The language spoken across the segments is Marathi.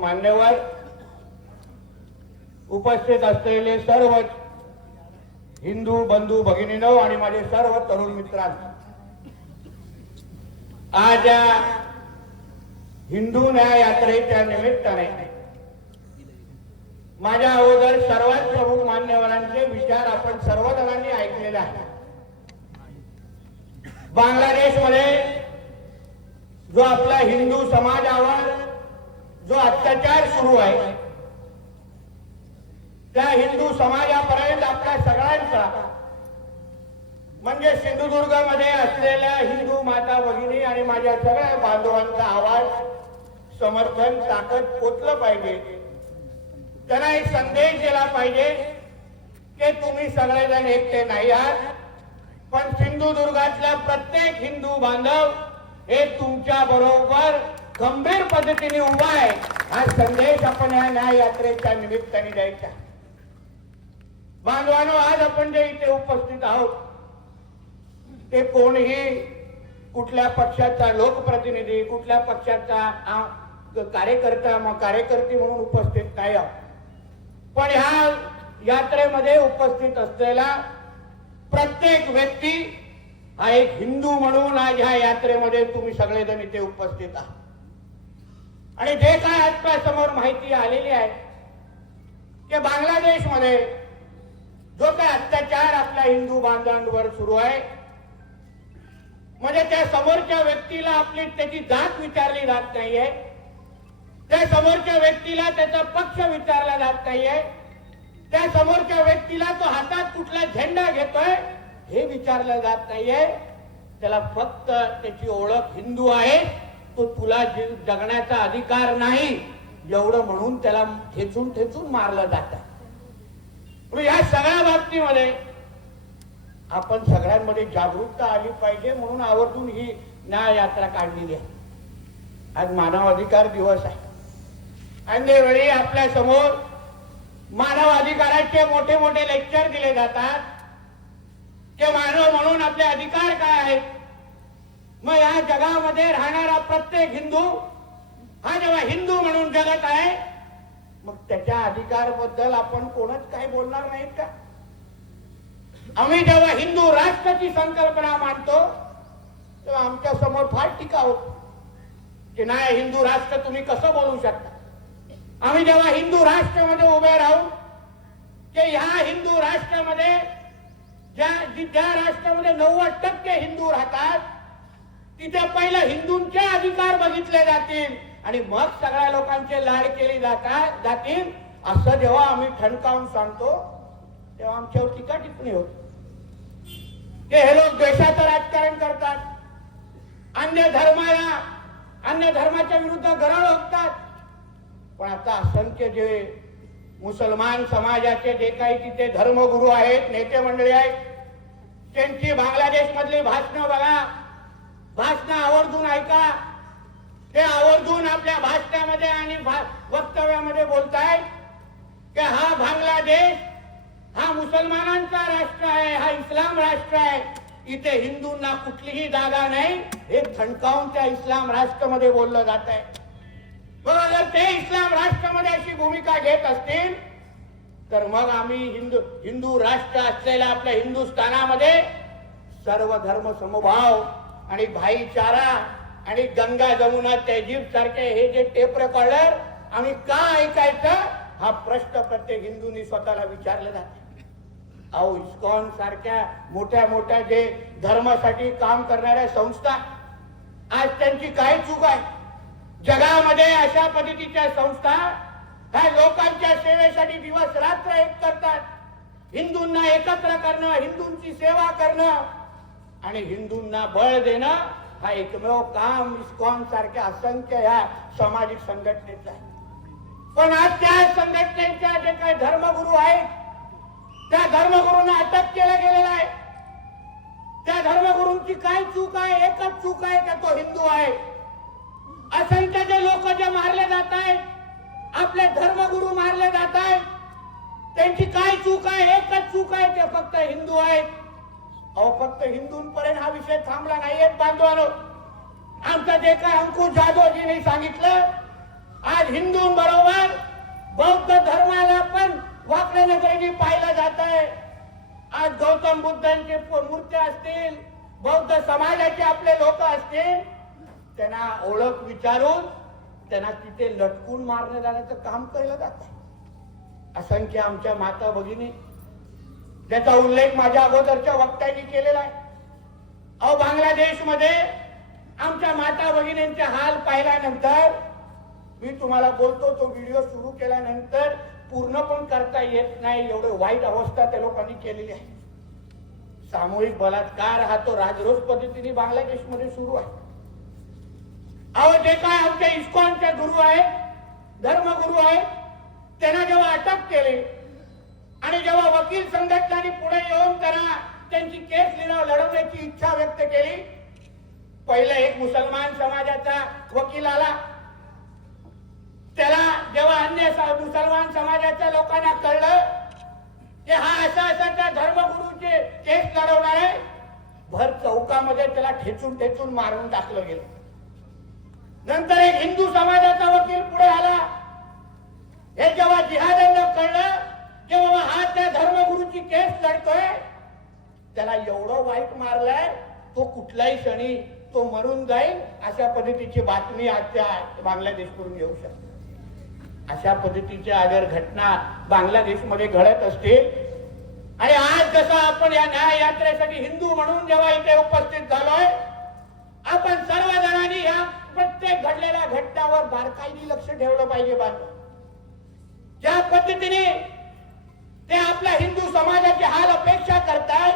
मान्यवर उपस्थित असलेले सर्व हिंदू बंधू भगिनीनो आणि माझे सर्व तरुण मित्रांनो आज या हिंदू न्याय यात्रेच्या निमित्ताने माझ्या अगोदर सर्वात प्रमुख मान्यवरांचे विचार आपण सर्व जणांनी ऐकलेले आहेत. बांगलादेशमध्ये जो आपला हिंदू समाजावर जो अत्याचार सुरू आहे त्या हिंदू समाजापर्यंत आपल्या सगळ्यांचा म्हणजे सिंधुदुर्गमध्ये असलेल्या हिंदू माता भगिनी आणि माझ्या सगळ्या बांधवांचा आवाज समर्थन ताकद पोचलं पाहिजे. त्यांना एक संदेश दिला पाहिजे की तुम्ही सगळेजण एकटे नाही आहात पण सिंधुदुर्गातल्या प्रत्येक हिंदू बांधव हे तुमच्या बरोबर गंभीर पद्धतीने उभा आहे. हा संदेश आपण या न्याय यात्रेच्या निमित्ताने द्यायचा. बांधवानो आज आपण जे इथे उपस्थित आहोत ते कोणीही कुठल्या पक्षाचा लोकप्रतिनिधी कुठल्या पक्षाचा कार्यकर्ता मग कार्यकर्ती म्हणून उपस्थित नाही आहोत. पण ह्या यात्रेमध्ये उपस्थित असलेला प्रत्येक व्यक्ती हा एक हिंदू म्हणून आज ह्या यात्रेमध्ये तुम्ही सगळेजण इथे उपस्थित आहात. आणि जे काय आजच्या समोर माहिती आलेली आहे की बांगलादेशमध्ये जो काय अत्याचार आपल्या हिंदू बांधवांवर सुरू आहे म्हणजे त्या समोरच्या व्यक्तीला आपली त्याची जात विचारली जात नाहीये त्या समोरच्या व्यक्तीला त्याचा पक्ष विचारला जात नाहीये त्या समोरच्या व्यक्तीला तो हातात कुठला झेंडा घेतोय हे विचारलं जात नाहीये. त्याला फक्त त्याची ओळख हिंदू आहे. तो तुला जीव जगण्याचा अधिकार नाही एवढं म्हणून त्याला ठेचून ठेचून मारलं जात. या सगळ्या बाबतीमध्ये आपण सगळ्यांमध्ये जागरूकता आली पाहिजे म्हणून आवर्जून ही न्याय यात्रा काढलेली आहे. आज मानव अधिकार दिवस आहे. आणि वेळी आपल्यासमोर मानव अधिकाराचे मोठे मोठे लेक्चर दिले जातात. ते मानव म्हणून आपले अधिकार काय आहेत? मग या जगामध्ये राहणारा प्रत्येक हिंदू हा जेव्हा हिंदू म्हणून जगत आहे मग त्याच्या अधिकाराबद्दल आपण कोणच काही बोलणार नाहीत का? आम्ही जेव्हा हिंदू राष्ट्राची संकल्पना मांडतो तेव्हा आमच्यासमोर फार टीका होत. की नाही हिंदू राष्ट्र तुम्ही कसं बोलू शकता? आम्ही जेव्हा हिंदू राष्ट्रामध्ये उभे राहू की ह्या हिंदू राष्ट्रामध्ये ज्या ज्या राष्ट्रामध्ये नव्वद टक्के हिंदू राहतात तिथे पहिलं हिंदूंचे अधिकार बघितले जातील. आणि मग सगळ्या लोकांचे लाड केले जातात जातील. असं जेव्हा आम्ही ठणकावून सांगतो तेव्हा आमच्यावर टीका टिप्पणी होत. ते हे लोक देशाचं राजकारण करतात. अन्य धर्माला अन्य धर्माच्या विरुद्ध गरळ ओकतात पण आता असंख्य जे मुसलमान समाजाचे जे काही तिथे धर्मगुरू आहेत नेते मंडळी आहेत त्यांची बांगलादेश मधली भाषणं बघा. भाषण आवर्जून ऐका. ते आवर्जून आपल्या भाषणामध्ये आणि भा- वक्तव्यामध्ये बोलतायत की हा बांगलादेश हा मुसलमानांचा राष्ट्र आहे हा इस्लाम राष्ट्र आहे. इथे हिंदूंना कुठलीही जागा नाही. हे थणकावून त्या इस्लाम राष्ट्रामध्ये बोललं जात आहे बरं जर ते इस्लाम राष्ट्रामध्ये अशी भूमिका घेत असतील तर मग आम्ही हिंदू हिंदू राष्ट्र असलेल्या आपल्या हिंदुस्थानामध्ये सर्व धर्म समभाव आणि भाईचारा आणि गंगा जमुना तहजीब सारखे हे जे टेप रेकॉर्डर आम्ही का ऐकायचं? हा प्रश्न प्रत्येक हिंदूंनी स्वतःला विचारला जाते अहो इस्कॉन सारख्या मोठ्या मोठ्या जे धर्मासाठी काम करणाऱ्या संस्था आज त्यांची काय चूक आहे? जगामध्ये अशा पद्धतीच्या संस्था ह्या लोकांच्या सेवेसाठी दिवस रात्र एक करतात. हिंदूंना एकत्र करणं हिंदूंची सेवा करणं आणि हिंदूंना बळ देणं हा एकमेव काम इस्कॉन सारख्या असंख्य ह्या सामाजिक संघटनेचं आहे. पण आज त्या संघटनेच्या जे काही धर्मगुरू आहेत त्या धर्मगुरूंना अटक केलं गेलेलं आहे. त्या धर्मगुरूंची काय चूक आहे एकच चूक आहे का तो हिंदू आहे? असंख्य जे लोक जे मारले जात आहेत आपले धर्मगुरू मारले जात आहेत त्यांची काय चूक आहे एकच चूक आहे ते फक्त हिंदू आहेत. अहो फक्त हिंदूंपर्यंत हा विषय थांबला नाहीये बांधवानो. आमचं जे काय अंकुश जाधवजीने सांगितलं आज हिंदूंबरोबर बौद्ध धर्माला पण वाकड्या नजरेने पाहिलं जात आहे आज गौतम बुद्धांचे मूर्त्या असतील बौद्ध समाजाचे आपले लोक असतील त्यांना ओळख विचारून त्यांना तिथे लटकून मारण्यात जाण्याचं काम केलं जात असंख्य आमच्या माता भगिनी ज्याचा उल्लेख माझ्या अगोदरच्या वक्त्यांनी केलेला आहे. अहो बांगलादेशमध्ये आमच्या माता भगिनींचे हाल पाहिल्यानंतर मी तुम्हाला बोलतो तो व्हिडिओ सुरू केल्यानंतर पूर्ण पण करता येत नाही. एवढं वाईट अवस्था त्या लोकांनी केलेली आहे. सामूहिक बलात्कार हा तो राजरोज पद्धतीने बांगलादेशमध्ये सुरू आहे. अहो जे काय आमच्या इस्कॉनचे गुरु आहेत धर्मगुरु आहेत त्यांना जेव्हा अटक केली आणि जेव्हा वकील संघटनांनी पुढे येऊन त्यांना त्यांची केस लिहिणं लढवण्याची इच्छा व्यक्त केली पहिलं एक मुसलमान समाजाचा वकील आला. त्याला जेव्हा अन्य मुसलमान समाजाच्या लोकांना कळलं की हा असा असा त्या धर्मगुरूचे केस लढवणार आहे भर चौकामध्ये त्याला ठेचून ठेचून मारून टाकलं गेलं. नंतर एक हिंदू समाजाचा वकील पुढे आला हे जेव्हा जिहाद्यांना कळलं की बाबा हा त्या धर्मगुरूची केस लढतोय. त्याला एवढं वाईट मारलाय तो कुठल्याही क्षणी तो मरून जाईल अशा पद्धतीची बातमी आजच्या बांगलादेशकडून येऊ शकते. अशा पद्धतीच्या अगर घटना बांगलादेशमध्ये घडत असतील आणि आज जसं आपण या न्याय यात्रेसाठी हिंदू म्हणून जेव्हा इथे उपस्थित झालोय आपण सर्व जणांनी या प्रत्येक घडलेल्या घटनावर बारकाईने लक्ष ठेवलं पाहिजे बांधव. ज्या पद्धतीने ते आपल्या हिंदू समाजाची हाल अपेक्षा करताय.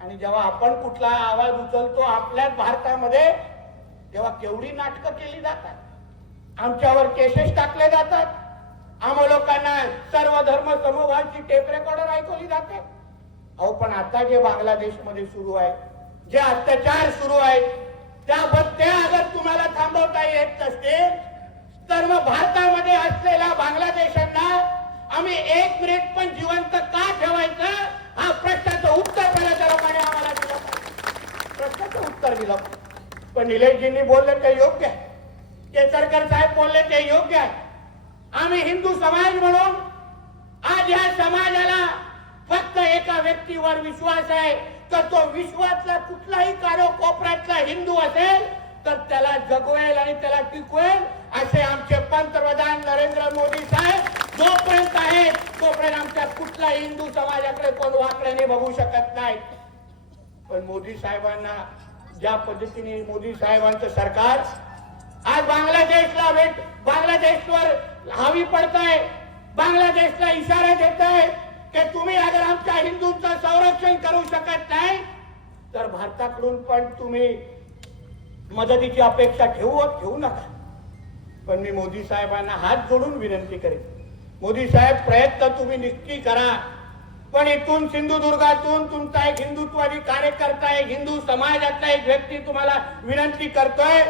आणि जेव्हा आपण कुठला आवाज उचलतो आपल्याच भारतामध्ये तेव्हा केवढी नाटकं केली जातात. आमच्यावर केसेस टाकले जातात. आम्हा लोकांना सर्व धर्म समूहाची टेप रेकॉर्डर ऐकवली जाते. अहो पण आता जे बांगलादेशमध्ये सुरू आहे जे अत्याचार सुरू आहेत त्याबद्दल अगर तुम्हाला थांबवता येत नसते आम्ही एक मिनिट पण जिवंत का ठेवायचं? हा प्रश्नाचं उत्तर पहिल्या त्या लोकांनी आम्हाला दिलं. प्रश्नाचं उत्तर दिलं. पण निलेशजींनी बोलले ते योग्य आहे. केसरकर साहेब बोलले ते योग्य आहे. आम्ही हिंदू समाज म्हणून आज या समाजाला फक्त एका व्यक्तीवर विश्वास आहे. तर तो विश्वातला कुठलाही कारो कोपऱ्यातला हिंदू असेल तर त्याला जगवेल आणि त्याला टिकवेल असे आमचे पंतप्रधान नरेंद्र मोदी साहेब जोपर्यंत आहेत तोपर्यंत आमच्या हिंदू समाजाकडे कोण वाकड्याने बघू शकत नाही. पण मोदी साहेबांना ज्या पद्धतीने मोदी साहेबांचं सरकार आज बांगलादेशला भेट बांगलादेशवर हावी पडताय बांगलादेशला इशारा देत आहे की तुम्ही अगर आमच्या हिंदूंचं संरक्षण करू शकत नाही तर भारताकडून पण तुम्ही मदतीची अपेक्षा ठेवू ठेवू नका. पण मी मोदी साहेबांना हात जोडून विनंती करेन. मोदी साहेब प्रयत्न तुम्ही नक्की करा. पण इथून सिंधुदुर्गातून तुमचा एक हिंदुत्वादी कार्यकर्ता एक हिंदू समाजातला एक व्यक्ती तुम्हाला विनंती करतोय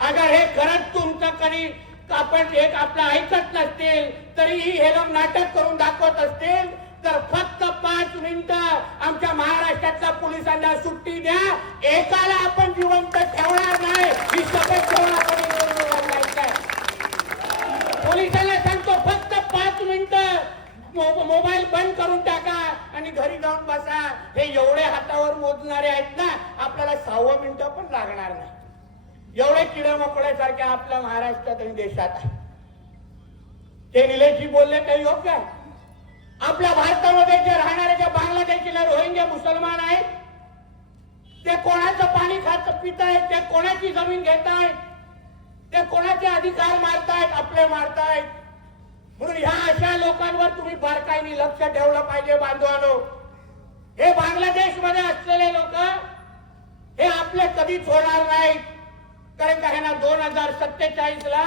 अगर हे खरंच तुमचं कधी आपण एक आपलं ऐकत नसतील तरीही हे लोक नाटक करून दाखवत असतील तर फक्त पाच मिनिटं आमच्या महाराष्ट्रातल्या पोलिसांना सुट्टी द्या. एकाला आपण जिवंत ठेवणार नाही. ही शपथ ठेवून आपण पोलिसांना सांगतो फक्त पाच मिनिटं मो- मोबाईल बंद करून टाका आणि घरी जाऊन बसा. हे एवढे हातावर मोजणारे आहेत ना आपल्याला सहावं मिनिटं पण लागणार नाही. एवढे किडे मोकळ्यासारखे आपल्या महाराष्ट्रात आणि देशात आहे. ते निलेशजी बोलले काही योग्य आहे आपल्या भारतामध्ये जे राहणारे जे बांगलादेशीला रोहिंग्या मुसलमान आहेत ते कोणाचं पाणी खात पित आहेत ते कोणाची जमीन घेत आहेत ते कोणाचे अधिकार मारतायत आपले मारतायत म्हणून ह्या अशा लोकांवर तुम्ही बारकाईने लक्ष ठेवलं पाहिजे बांधवानो. हे बांगलादेशमध्ये असलेले लोक हे आपले कधीच होणार नाहीत. कारण का ह्यांना दोन हजार सत्तेचाळीस ला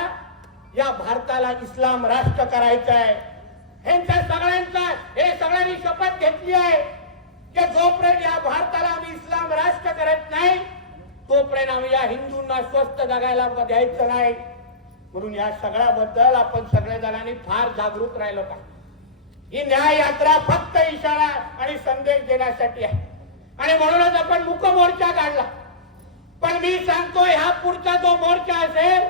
या भारताला इस्लाम राष्ट्र करायचं आहे. ह्यांचा सगळ्यांचा हे सगळ्यांनी शपथ घेतली आहे की जोपर्यंत या भारताला आम्ही इस्लाम राष्ट्र करत नाही तोपर्यंत आम्ही या हिंदूंना स्वस्त जगायला द्यायचं नाही. म्हणून या सगळ्याबद्दल आपण सगळ्या जणांनी फार जागरूक राहिलं पाहिजे ही न्याय यात्रा फक्त इशारा आणि संदेश देण्यासाठी आहे. आणि म्हणूनच आपण मुक मोर्चा काढला. पण मी सांगतो ह्या पुढचा जो मोर्चा असेल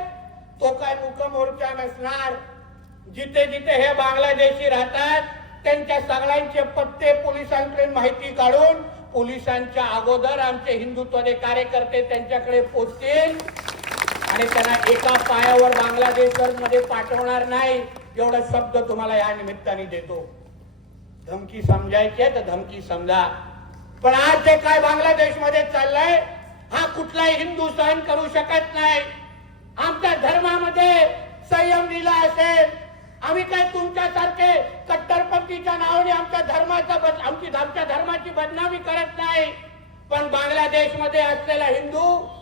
तो काय मुक मोर्चा नसणार. जिथे जिथे हे बांगलादेशी राहतात त्यांच्या सगळ्यांचे पत्ते पोलिसांकडे माहिती काढून पोलिसांच्या अगोदर आमचे हिंदुत्वाचे कार्यकर्ते त्यांच्याकडे पोचतील. आणि त्यांना एका पायावर बांगलादेशमध्ये पाठवणार नाही एवढा शब्द तुम्हाला या निमित्ताने देतो. धमकी समजायची आहे तर धमकी समजा. पण आज जे काय बांगलादेशमध्ये चाललंय हा कुठलाही हिंदू सहन करू शकत नाही. आमच्या धर्मामध्ये संयम दिला असेल. आम्ही काय तुमच्यासारखे कट्टरपंथीच्या नावाने आमच्या धर्माचा आमची आमच्या धर्माची बदनामी करत नाही? पण बांगलादेशमध्ये असलेला हिंदू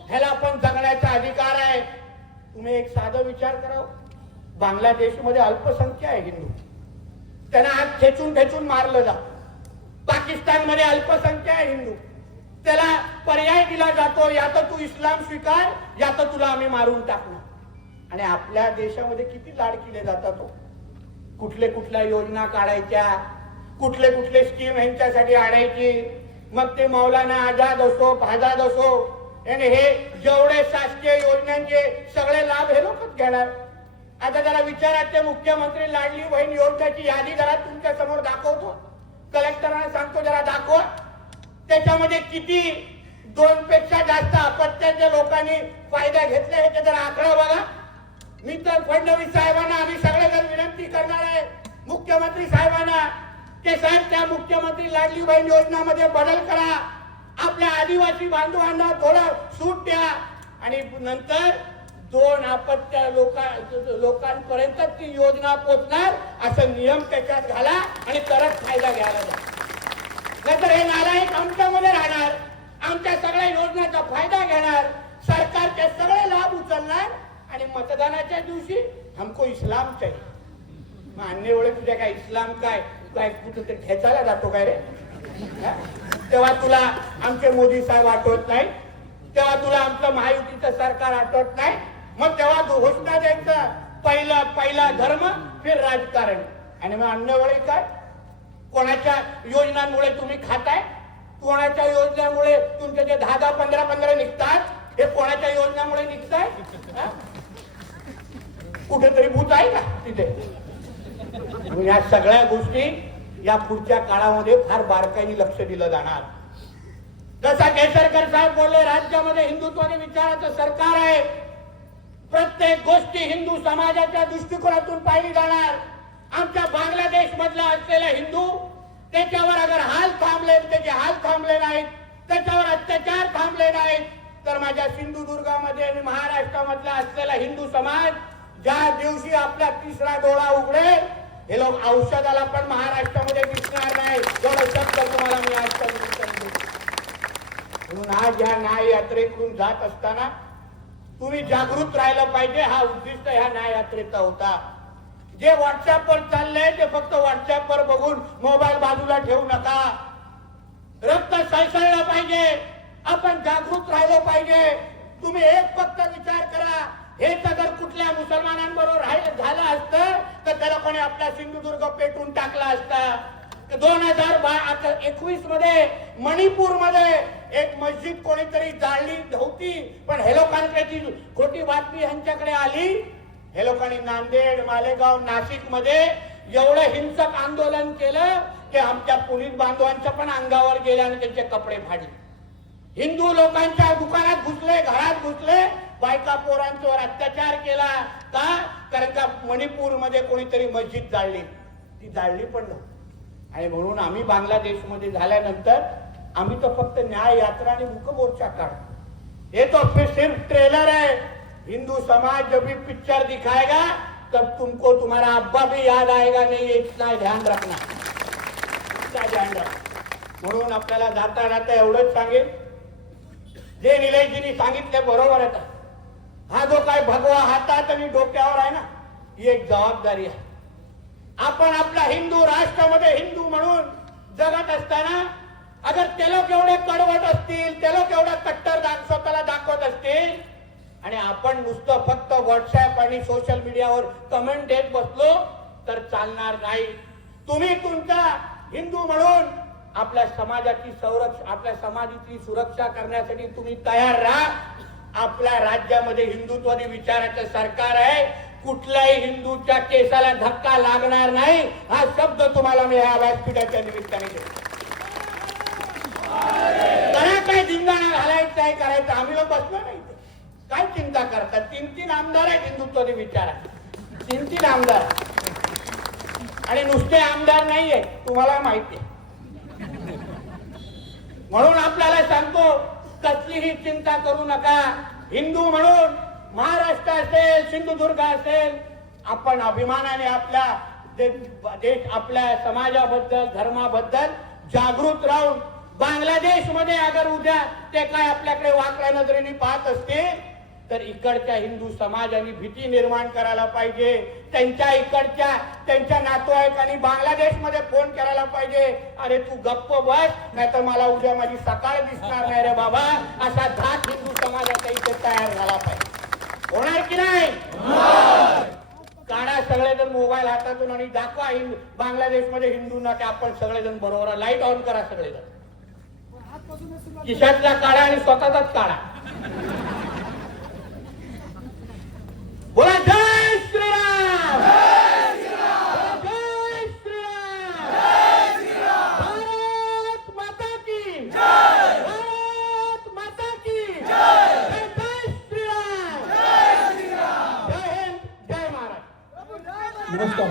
ह्याला पण जगण्याचा अधिकार आहे. तुम्ही एक साधा विचार करा बांगलादेशमध्ये अल्पसंख्या आहे हिंदू. त्यांना आज खेचून खेचून मारलं जात पाकिस्तानमध्ये अल्पसंख्या आहे हिंदू. त्याला पर्याय दिला जातो या तर तू इस्लाम स्वीकार या तर तुला आम्ही मारून टाकणार. आणि आपल्या देशामध्ये किती लाड केले जातात तो कुठले कुठल्या योजना काढायच्या कुठले कुठले स्कीम यांच्यासाठी आणायची मग ते मौलाना आझाद असो आझाद असो आणि हे जेवढे शासकीय योजनांचे सगळे लाभ हे लोकच घेणार. आता जरा विचारात ते मुख्यमंत्री लाडली बहीण योजनेची यादी जरा तुमच्यासमोर दाखवतो. कलेक्टरांना सांगतो जरा दाखवा. त्याच्यामध्ये किती दोन पेक्षा जास्त अपत्याच्या लोकांनी फायदा घेतला ह्याचे जरा आकडा बघा. मी तर फडणवीस साहेबांना आम्ही सगळेजण विनंती करणार आहे. मुख्यमंत्री साहेबांना की साहेब त्या मुख्यमंत्री लाडली बहीण योजनामध्ये बदल करा. आपल्या आदिवासी बांधवांना थोडं सूट द्या. आणि नंतर दोन अपत्य लोका लोकांपर्यंत ती योजना पोचणार असं नियम त्याच्यात घाला आणि तरच फायदा घ्यायला द्या नाहीतर हे नालायक आमच्यामध्ये राहणार. आमच्या सगळ्या योजनांचा फायदा घेणार. सरकारचे सगळे लाभ उचलणार आणि मतदानाच्या दिवशी हमको इस्लाम चाहिए मग अन्य वेळे तुझ्या काय इस्लाम काय? काय कुठं ते जातो काय रे? तेव्हा तुला आमचे मोदी साहेब आठवत नाही? तेव्हा तुला आमचं महायुतीचं सरकार आठवत नाही? मग तेव्हा घोषणा द्यायचं. पहिला पहिला धर्म फिर राजकारण. आणि मग अन्नवेळी काय? कोणाच्या योजनांमुळे तुम्ही खाताय? कोणाच्या योजनेमुळे तुमचे जे दहा दहा पंधरा पंधरा निघतात हे कोणाच्या योजनामुळे निघताय? कुठेतरी भूत आहे का तिथे? म्हणून या सगळ्या गोष्टी या पुढच्या काळामध्ये फार बारकाईने लक्ष दिलं जाणार. जसा केसरकर साहेब बोलले राज्यामध्ये हिंदुत्वाने विचाराचं सरकार आहे. प्रत्येक गोष्टी हिंदू समाजाच्या दृष्टिकोनातून पाहिली जाणार. आमच्या बांगलादेश मधला असलेला हिंदू त्याच्यावर अगर हाल थांबले त्याचे हाल थांबले नाहीत त्याच्यावर अत्याचार थांबले नाहीत तर माझ्या सिंधुदुर्गामध्ये आणि महाराष्ट्रामधला असलेला हिंदू समाज ज्या दिवशी आपला तिसरा डोळा उघडेल हे लोक औषधाला पण महाराष्ट्रामध्ये दिसणार नाही. एवढं शब्द तुम्हाला मी आज म्हणून आज ह्या न्याय यात्रेकडून जात असताना तुम्ही जागृत राहिलं पाहिजे हा उद्दिष्ट ह्या न्याय यात्रेचा होता. जे व्हॉट्सअपवर चाललंय ते फक्त व्हॉट्सअपवर बघून मोबाईल बाजूला ठेवू नका. रक्त सळसळलं पाहिजे. आपण जागृत राहिलो पाहिजे. तुम्ही एक फक्त विचार करा. हे मुसलमानांबरोबर राहिलं झालं असतं तर त्याला कोणी आपला सिंधुदुर्ग पेटून टाकला असता. दोन हजार एकवीसमध्ये मणिपूरमध्ये एक मस्जिद कोणीतरी जाळली होती पण हे लोकांची खोटी बातमी यांच्याकडे आली हे लोकांनी नांदेड मालेगाव नाशिकमध्ये एवढं हिंसक आंदोलन केलं की आमच्या पोलीस बांधवांच्या पण अंगावर गेल्या आणि त्यांचे कपडे फाडले. हिंदू लोकांच्या दुकानात घुसले घरात घुसले बायका पोरांवर अत्याचार केला का? कारण का मणिपूरमध्ये कोणीतरी मस्जिद जाळली. ती जाळली पण नव्हती. आणि म्हणून आम्ही बांगलादेशमध्ये झाल्यानंतर आम्ही तर फक्त न्याय यात्रा आणि मुखमोर्चा काढ हे तो फिर सिर्फ ट्रेलर आहे. हिंदू समाज जब भी पिक्चर दिखाएगा तब तुमको तुम्हारा अब्बा भी याद आएगा. नहीं इतना ध्यान रखना. इतना ध्यान रखना. म्हणून आपल्याला जाता जाता एवढंच सांगेल जे निलेशजींनी सांगितले बरोबर आहे. हा जो काय भगवा हातात आणि डोक्यावर आहे ना ही एक जबाबदारी आहे. आपण आपल्या हिंदू राष्ट्रामध्ये हिंदू म्हणून जगत असताना अगर ते लोक एवढे कडवट असतील ते लोक एवढा कट्टर स्वतःला दाखवत असतील आणि आपण नुसतं फक्त व्हॉट्सअप आणि सोशल मीडियावर कमेंट देत बसलो तर चालणार नाही. तुम्ही तुमचा हिंदू म्हणून आपल्या समाजाची संरक्षण आपल्या समाजाची सुरक्षा करण्यासाठी तुम्ही तयार राहा. आपल्या राज्यामध्ये हिंदुत्वादी विचाराचं सरकार आहे. कुठल्याही हिंदूच्या केसाला धक्का लागणार नाही. हा शब्द तुम्हाला मी ह्या व्यासपीठाच्या निमित्ताने देतो. काय धिंगाणा घालायचं आहे करायचं आम्ही लोक बसलो नाही काय चिंता करतात तीन तीन आमदार आहेत हिंदुत्वादी विचार तीन तीन आमदार. आणि नुसते आमदार नाहीये. तुम्हाला माहिती म्हणून आपल्याला सांगतो कसलीही चिंता करू नका. हिंदू म्हणून महाराष्ट्र असेल सिंधुदुर्ग असेल आपण अभिमानाने आपल्या देश आपल्या समाजाबद्दल धर्माबद्दल जागृत राहून बांगलादेशमध्ये अगर उद्या ते काय आपल्याकडे वाकड्या नजरेने पाहत असतील तर इकडच्या हिंदू समाजाने भीती निर्माण करायला पाहिजे. त्यांच्या इकडच्या त्यांच्या नातेवाईकांनी बांगलादेशमध्ये फोन करायला पाहिजे. अरे तू गप्प बस नाहीतर मला उद्या माझी सकाळ दिसणार नाही रे बाबा. असा धाक हिंदू समाजाचा इथे तयार झाला पाहिजे. होणार की नाही? काढा सगळेजण मोबाईल हातातून आणि दाखवा हिंदू बांगलादेशमध्ये हिंदूंना ते आपण सगळेजण बरोबर लाइट ऑन करा सगळेजण. खिशातला काढा आणि स्वतःचाच काढा. बोला जय श्रीराम जय श्रीराम भारत माता की भारत माता की जय श्रीराम जय हिंद जय महाराज नमस्कार